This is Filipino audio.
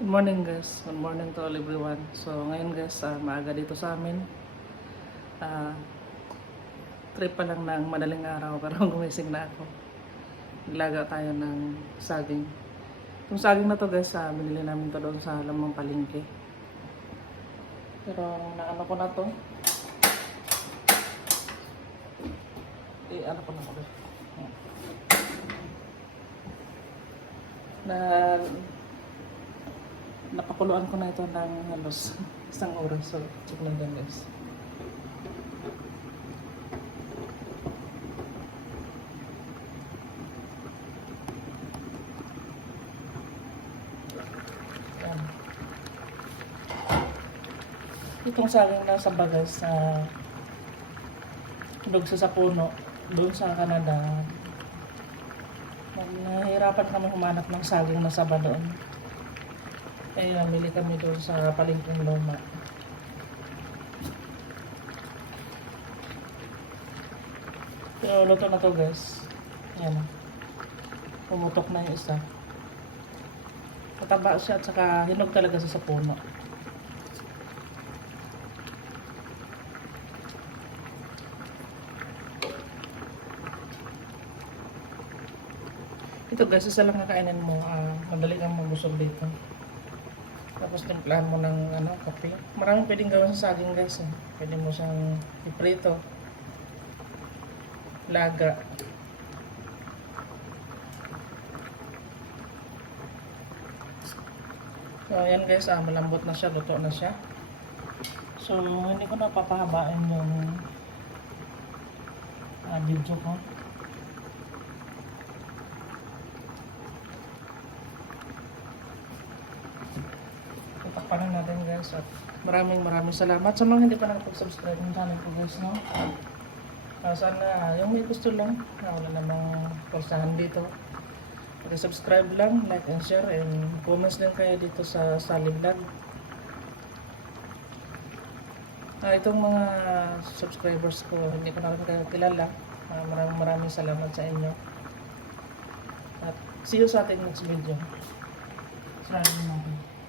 Good morning guys. Good morning to all everyone. So ngayon guys, ah, maaga dito sa amin. Ah, trip pa lang ng madaling araw pero gumising na ako. Naglaga tayo ng saging. Itong saging na to guys, ah, binili namin to doon sa lamang palengke. Pero naano ko na to. Eh, ano ko na ko. Na napakuluan ko na ito ng halos isang oras. So, check na din guys. Yan. Itong saging na sa bagas sa uh, sa puno doon sa Canada nahihirapan kami humanap ng saging na saba doon kaya namili kami doon sa Palengkong Loma. Pero luto na to guys. Ayan. Pumutok na yung isa. Mataba siya at saka hinog talaga siya sa puno. Ito guys, isa lang nakainin mo. ah madali kang mabusog dito. Tapos timplahan mo ng ano, kape. Maraming pwedeng gawin sa saging guys. Eh. Pwede mo siyang iprito. Laga. So ayan guys, ah, malambot na siya, luto na siya. So hindi ko na papahabain yung ah, video ko. Tatakpanan natin guys at maraming maraming salamat sa mga hindi pa nakapag-subscribe ng channel ko guys no. Uh, sana ah, yung may gusto lang na wala namang pulsahan dito. Pag-subscribe lang, like and share and comments din kayo dito sa Sally Vlog. Ah, itong mga subscribers ko, hindi ko na rin kilala. Ah, maraming maraming salamat sa inyo. At see you sa ating next video. Salamat natin.